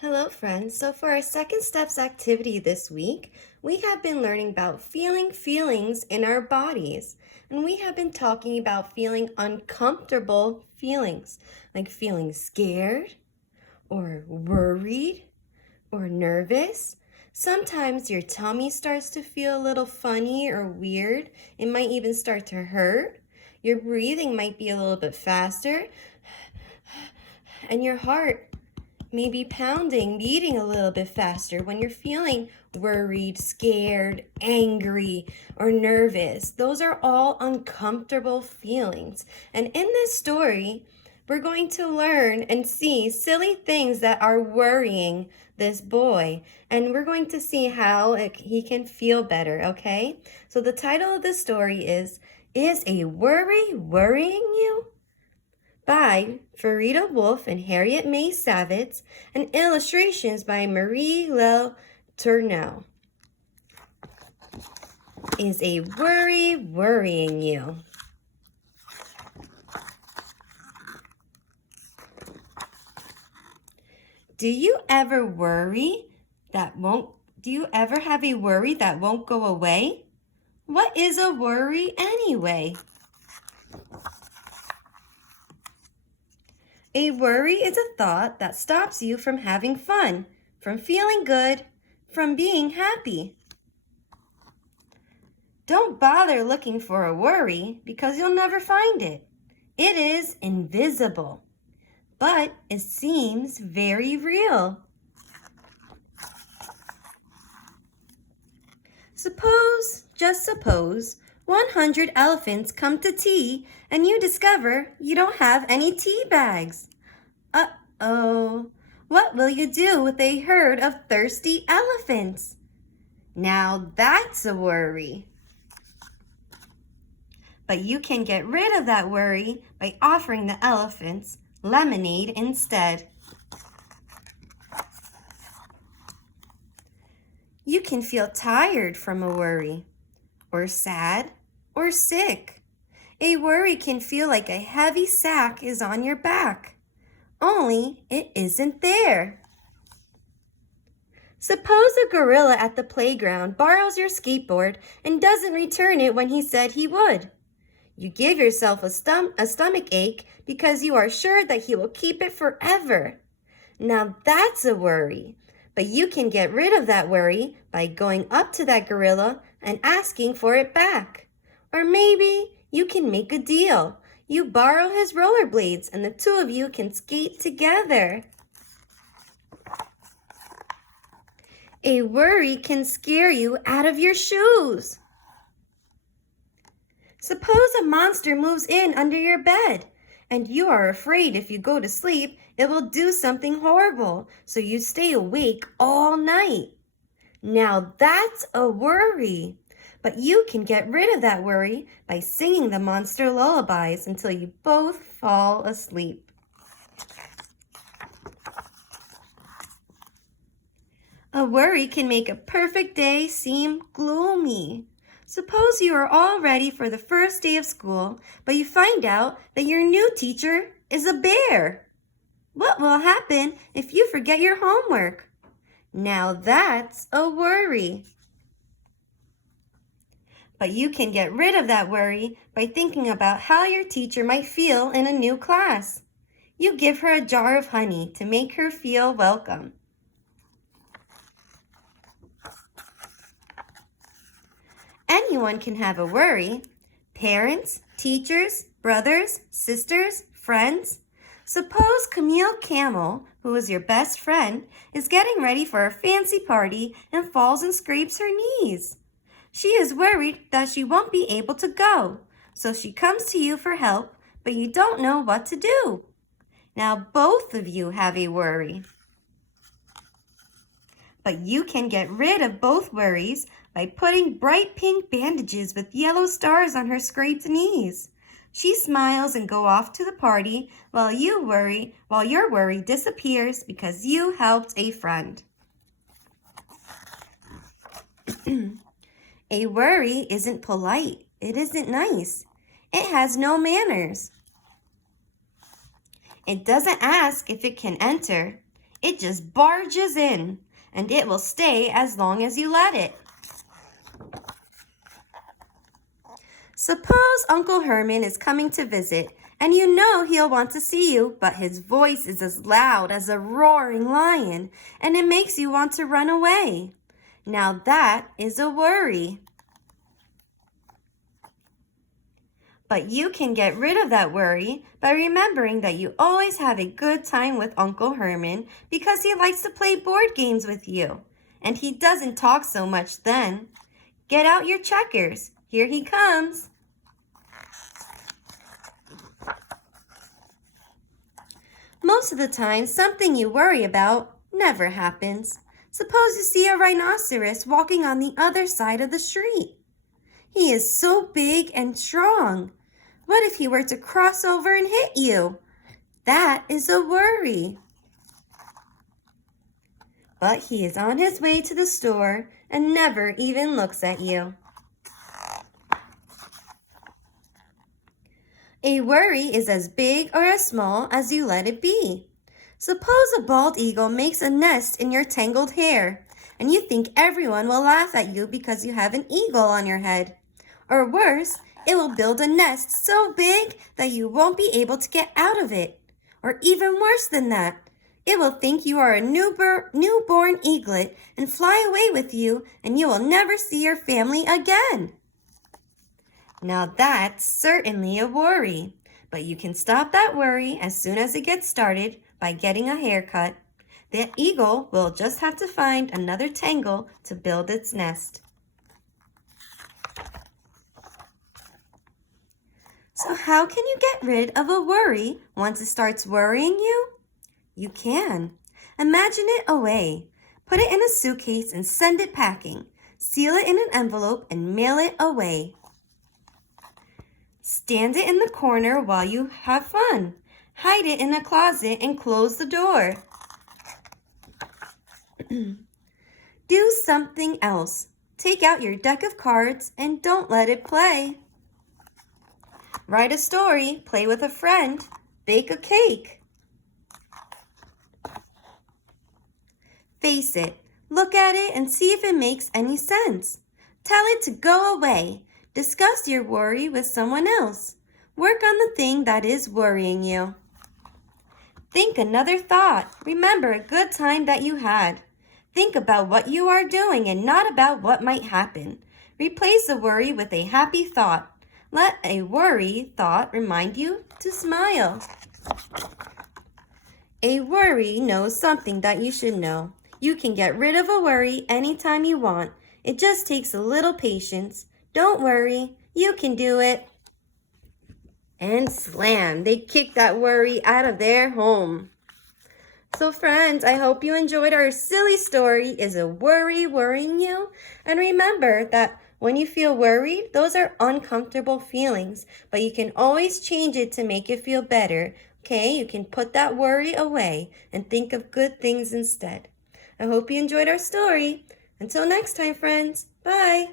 Hello, friends. So, for our second steps activity this week, we have been learning about feeling feelings in our bodies. And we have been talking about feeling uncomfortable feelings, like feeling scared or worried or nervous. Sometimes your tummy starts to feel a little funny or weird. It might even start to hurt. Your breathing might be a little bit faster, and your heart maybe pounding, beating a little bit faster when you're feeling worried, scared, angry, or nervous. Those are all uncomfortable feelings. And in this story, we're going to learn and see silly things that are worrying this boy. And we're going to see how he can feel better, okay? So the title of the story is a worry worrying you? By Farida Wolf and Harriet May Savitz, and illustrations by Marie-Laure Tournelle. Is a worry worrying you? Do you ever have a worry that won't go away? What is a worry anyway? A worry is a thought that stops you from having fun, from feeling good, from being happy. Don't bother looking for a worry because you'll never find it. It is invisible, but it seems very real. Just suppose, 100 elephants come to tea and you discover you don't have any tea bags. Uh-oh, what will you do with a herd of thirsty elephants? Now that's a worry. But you can get rid of that worry by offering the elephants lemonade instead. You can feel tired from a worry, or sad, or sick. A worry can feel like a heavy sack is on your back, only it isn't there. Suppose a gorilla at the playground borrows your skateboard and doesn't return it when he said he would. You give yourself a stomach ache because you are sure that he will keep it forever. Now that's a worry, but you can get rid of that worry by going up to that gorilla and asking for it back. Or maybe you can make a deal. You borrow his rollerblades and the two of you can skate together. A worry can scare you out of your shoes. Suppose a monster moves in under your bed, and you are afraid if you go to sleep, it will do something horrible, so you stay awake all night. Now that's a worry, but you can get rid of that worry by singing the monster lullabies until you both fall asleep. A worry can make a perfect day seem gloomy. Suppose you are all ready for the first day of school, but you find out that your new teacher is a bear. What will happen if you forget your homework? Now that's a worry. But you can get rid of that worry by thinking about how your teacher might feel in a new class. You give her a jar of honey to make her feel welcome. Anyone can have a worry. Parents, teachers, brothers, sisters, friends. Suppose Camille Camel, who is your best friend, is getting ready for a fancy party and falls and scrapes her knees. She is worried that she won't be able to go, so she comes to you for help, but you don't know what to do. Now both of you have a worry. But you can get rid of both worries by putting bright pink bandages with yellow stars on her scraped knees. She smiles and goes off to the party while your worry disappears because you helped a friend. A worry isn't polite. It isn't nice. It has no manners. It doesn't ask if it can enter. It just barges in, and it will stay as long as you let it. Suppose Uncle Herman is coming to visit, and you know he'll want to see you, but his voice is as loud as a roaring lion, and it makes you want to run away. Now that is a worry. But you can get rid of that worry by remembering that you always have a good time with Uncle Herman because he likes to play board games with you, and he doesn't talk so much then. Get out your checkers. Here he comes. Most of the time, something you worry about never happens. Suppose you see a rhinoceros walking on the other side of the street. He is so big and strong. What if he were to cross over and hit you? That is a worry. But he is on his way to the store and never even looks at you. A worry is as big or as small as you let it be. Suppose a bald eagle makes a nest in your tangled hair, and you think everyone will laugh at you because you have an eagle on your head. Or worse, it will build a nest so big that you won't be able to get out of it. Or even worse than that, it will think you are a newborn eaglet and fly away with you, and you will never see your family again. Now that's certainly a worry, but you can stop that worry as soon as it gets started by getting a haircut. The eagle will just have to find another tangle to build its nest. So how can you get rid of a worry once it starts worrying you? You can. Imagine it away. Put it in a suitcase and send it packing. Seal it in an envelope and mail it away. Stand it in the corner while you have fun. Hide it in a closet and close the door. Do something else. Take out your deck of cards and don't let it play. Write a story, play with a friend, bake a cake. Face it. Look at it and see if it makes any sense. Tell it to go away. Discuss your worry with someone else. Work on the thing that is worrying you. Think another thought. Remember a good time that you had. Think about what you are doing and not about what might happen. Replace a worry with a happy thought. Let a worry thought remind you to smile. A worry knows something that you should know. You can get rid of a worry anytime you want. It just takes a little patience. Don't worry, you can do it. And slam, they kicked that worry out of their home. So friends, I hope you enjoyed our silly story, Is a Worry Worrying You? And remember that when you feel worried, those are uncomfortable feelings, but you can always change it to make it feel better. Okay, you can put that worry away and think of good things instead. I hope you enjoyed our story. Until next time, friends. Bye.